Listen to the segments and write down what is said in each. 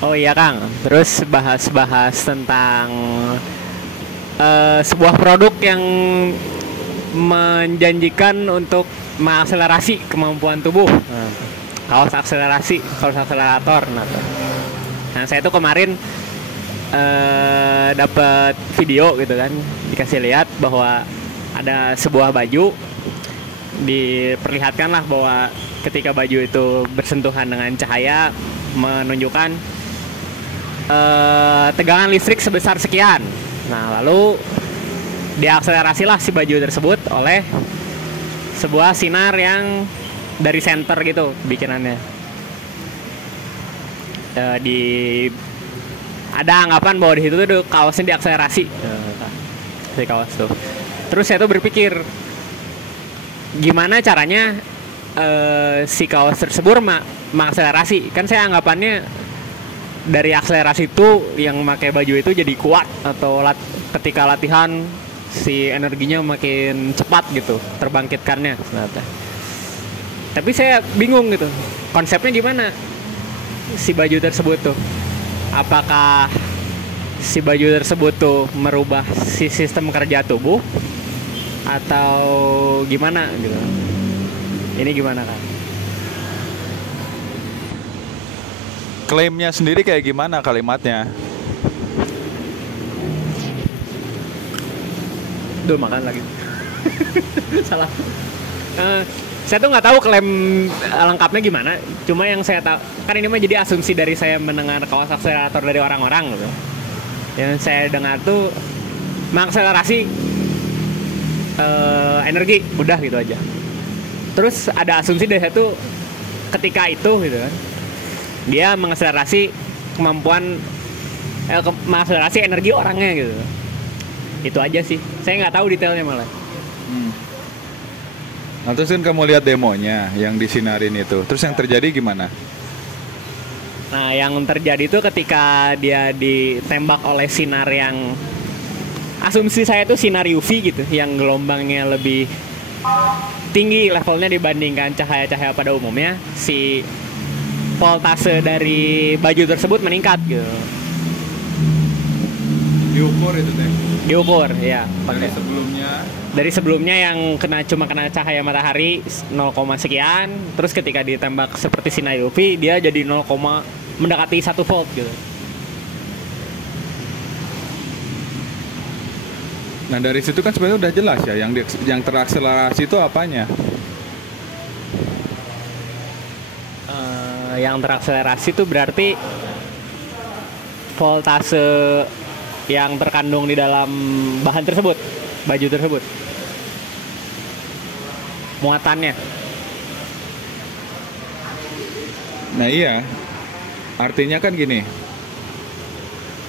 Oh iya Kang, terus bahas-bahas tentang sebuah produk yang menjanjikan untuk mengakselerasi kemampuan tubuh. Kaos akselerasi, kaos akselerator. Nah, saya tuh kemarin dapat video gitu kan, dikasih lihat bahwa ada sebuah baju, diperlihatkanlah bahwa ketika baju itu bersentuhan dengan cahaya menunjukkan tegangan listrik sebesar sekian. Nah, lalu diakselerasilah si baju tersebut oleh sebuah sinar yang dari center gitu bikinannya. Di ada anggapan bahwa di situ tuh kaosnya diakselerasi, si kaos tuh. Terus saya tuh berpikir gimana caranya si kaos tersebut mengakselerasi. Kan saya anggapannya dari akselerasi itu yang memakai baju itu jadi kuat, atau ketika latihan si energinya makin cepat gitu terbangkitkannya. Tapi saya bingung gitu, konsepnya gimana si baju tersebut tuh. Apakah si baju tersebut tuh merubah si sistem kerja tubuh atau gimana gitu. Ini gimana kan? Klaimnya sendiri kayak gimana kalimatnya? Duh, makan lagi. Salah. Saya tuh nggak tahu klaim lengkapnya gimana. Cuma yang saya tahu, kan ini mah jadi asumsi dari saya mendengar kaos akselerator dari orang-orang gitu. Yang saya dengar tuh mengakselerasi energi, udah gitu aja. Terus ada asumsi dari saya tuh ketika itu gitu kan, dia mengakselerasi kemampuan mengakselerasi energi orangnya gitu. Itu aja sih. Saya nggak tahu detailnya malah. Nah, terus kan kamu lihat demonya yang disinarin itu. Terus yang terjadi gimana? Nah, yang terjadi itu ketika dia ditembak oleh sinar yang asumsi saya itu sinar UV gitu, yang gelombangnya lebih tinggi levelnya dibandingkan cahaya-cahaya pada umumnya, si voltase dari baju tersebut meningkat gitu. Diukur itu teh. Diukur ya. Dari sebelumnya yang cuma kena cahaya matahari 0, sekian, terus ketika ditembak seperti sinar UV dia jadi 0, mendekati 1 volt gitu. Nah, dari situ kan sebenarnya udah jelas ya yang terakselerasi itu apanya? Yang terakselerasi itu berarti voltase yang terkandung di dalam bahan tersebut, baju tersebut, muatannya. Nah iya, artinya kan gini,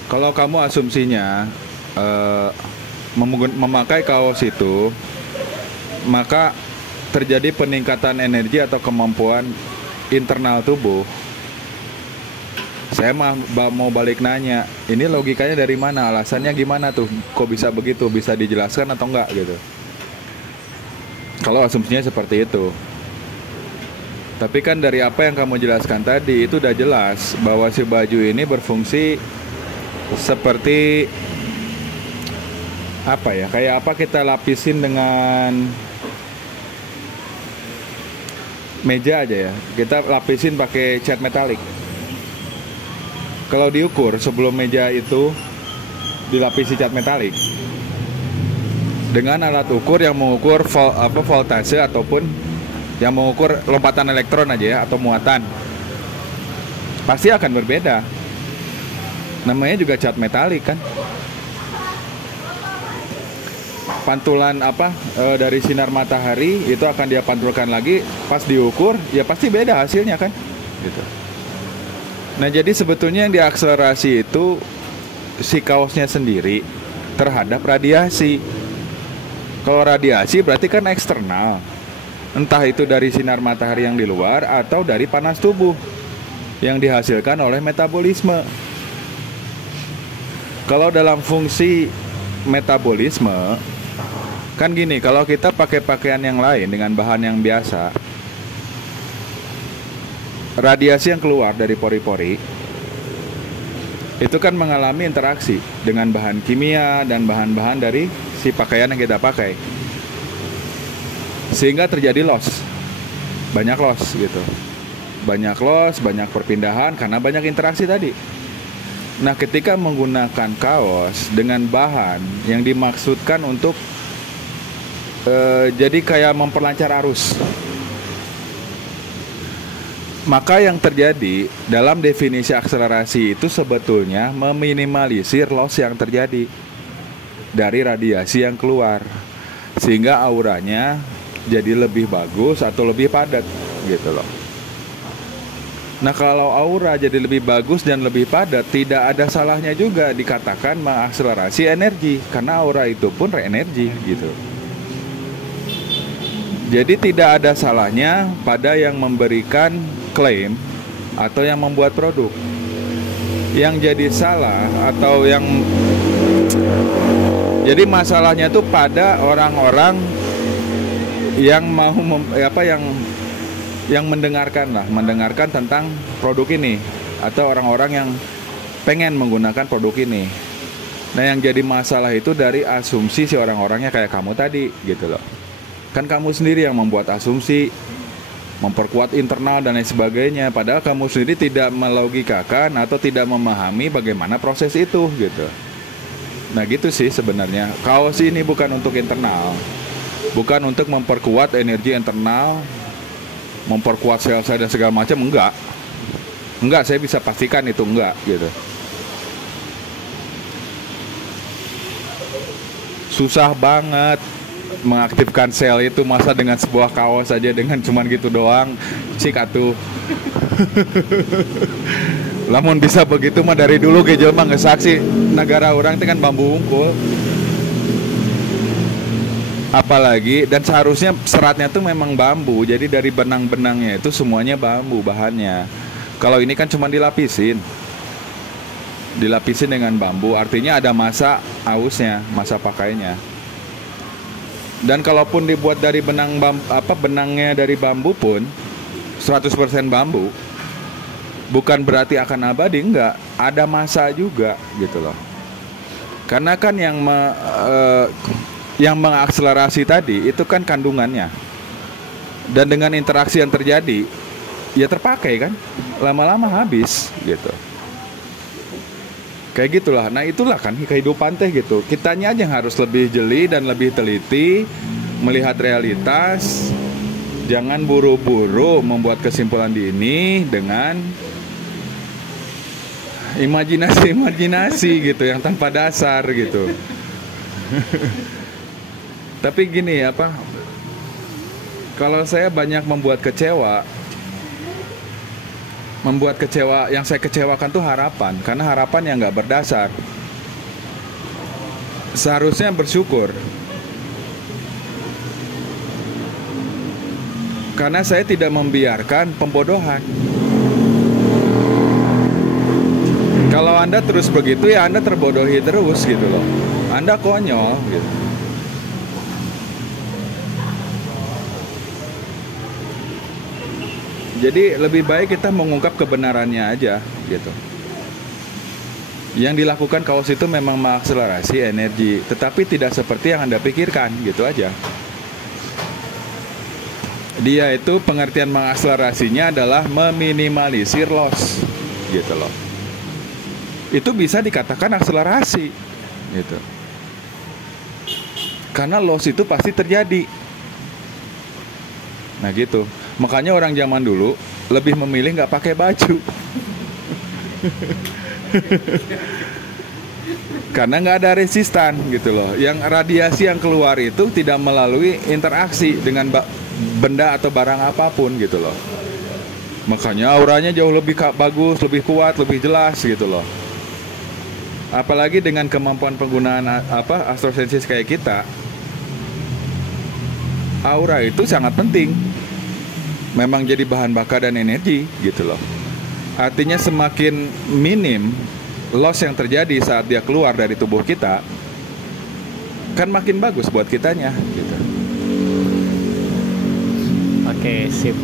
kalau kamu asumsinya memakai kaos itu, maka terjadi peningkatan energi atau kemampuan internal tubuh. Saya mau balik nanya, ini logikanya dari mana? Alasannya gimana tuh? Kok bisa begitu? Bisa dijelaskan atau enggak gitu? Kalau asumsinya seperti itu. Tapi kan dari apa yang kamu jelaskan tadi, itu udah jelas bahwa si baju ini berfungsi seperti apa ya? Kayak apa kita lapisin dengan meja aja ya. Kita lapisin pakai cat metalik. Kalau diukur sebelum meja itu dilapisi cat metalik dengan alat ukur yang mengukur voltase ataupun yang mengukur lompatan elektron aja ya, atau muatan, pasti akan berbeda. Namanya juga cat metalik kan. Pantulan dari sinar matahari itu akan dia pantulkan lagi, pas diukur ya pasti beda hasilnya kan gitu. Nah, jadi sebetulnya yang diakselerasi itu si kaosnya sendiri terhadap radiasi. Kalau radiasi berarti kan eksternal. Entah itu dari sinar matahari yang di luar atau dari panas tubuh yang dihasilkan oleh metabolisme. Kalau dalam fungsi metabolisme kan gini, kalau kita pakai pakaian yang lain dengan bahan yang biasa, radiasi yang keluar dari pori-pori itu kan mengalami interaksi dengan bahan kimia dan bahan-bahan dari si pakaian yang kita pakai, sehingga terjadi loss, banyak loss gitu, banyak loss, banyak perpindahan karena banyak interaksi tadi. Nah, ketika menggunakan kaos dengan bahan yang dimaksudkan untuk jadi kayak memperlancar arus, maka yang terjadi dalam definisi akselerasi itu sebetulnya meminimalisir loss yang terjadi dari radiasi yang keluar, sehingga auranya jadi lebih bagus atau lebih padat gitu loh. Nah, kalau aura jadi lebih bagus dan lebih padat, tidak ada salahnya juga dikatakan mengakselerasi energi, karena aura itu pun reenergi gitu. Jadi tidak ada salahnya pada yang memberikan klaim atau yang membuat produk. Yang jadi salah atau yang jadi masalahnya itu pada orang-orang yang mau yang mendengarkan tentang produk ini, atau orang-orang yang pengen menggunakan produk ini. Nah, yang jadi masalah itu dari asumsi si orang-orangnya kayak kamu tadi gitu loh. Kan kamu sendiri yang membuat asumsi, memperkuat internal dan lain sebagainya, padahal kamu sendiri tidak melogikakan atau tidak memahami bagaimana proses itu gitu. Nah, gitu sih sebenarnya. Kaos ini bukan untuk internal, bukan untuk memperkuat energi internal, memperkuat sel-sel dan segala macam, enggak, saya bisa pastikan itu enggak gitu. Susah banget mengaktifkan sel itu, masa dengan sebuah kaos saja dengan cuman gitu doang, cik atuh. Lamun bisa begitu mah dari dulu ke jelema geus saksi negara orang itu kan bambu unggul. Apalagi, dan seharusnya seratnya tuh memang bambu, jadi dari benang-benangnya itu semuanya bambu bahannya. Kalau ini kan cuma dilapisin dengan bambu, artinya ada masa ausnya, masa pakainya. Dan kalaupun dibuat dari benangnya dari bambu pun 100% bambu, bukan berarti akan abadi, enggak, ada masa juga gitu loh. Karena kan yang mengakselerasi tadi itu kan kandungannya, dan dengan interaksi yang terjadi ya terpakai kan, lama-lama habis gitu. Kayak gitulah. Nah, itulah kan kehidupan teh gitu. Kitanya aja yang harus lebih jeli dan lebih teliti melihat realitas. Jangan buru-buru membuat kesimpulan dini dengan imajinasi gitu yang tanpa dasar gitu. Tapi gini kalau saya banyak membuat kecewa, yang saya kecewakan tuh harapan, karena harapan yang nggak berdasar. Seharusnya bersyukur, karena saya tidak membiarkan pembodohan. Kalau Anda terus begitu ya Anda terbodohi terus gitu loh, Anda konyol gitu. Jadi lebih baik kita mengungkap kebenarannya aja gitu. Yang dilakukan kaos itu memang mengakselerasi energi, tetapi tidak seperti yang Anda pikirkan gitu aja. Dia itu pengertian mengakselerasinya adalah meminimalisir loss gitu loh. Itu bisa dikatakan akselerasi gitu. Karena loss itu pasti terjadi. Nah gitu. Makanya orang zaman dulu lebih memilih nggak pakai baju. Karena nggak ada resistan gitu loh. Yang radiasi yang keluar itu tidak melalui interaksi dengan benda atau barang apapun gitu loh. Makanya auranya jauh lebih bagus, lebih kuat, lebih jelas gitu loh. Apalagi dengan kemampuan penggunaan astrosensis kayak kita, aura itu sangat penting. Memang jadi bahan bakar dan energi gitu loh. Artinya semakin minim loss yang terjadi saat dia keluar dari tubuh kita, kan makin bagus buat kitanya gitu. Oke, sip.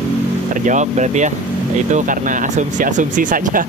Terjawab berarti ya. Itu karena asumsi-asumsi saja.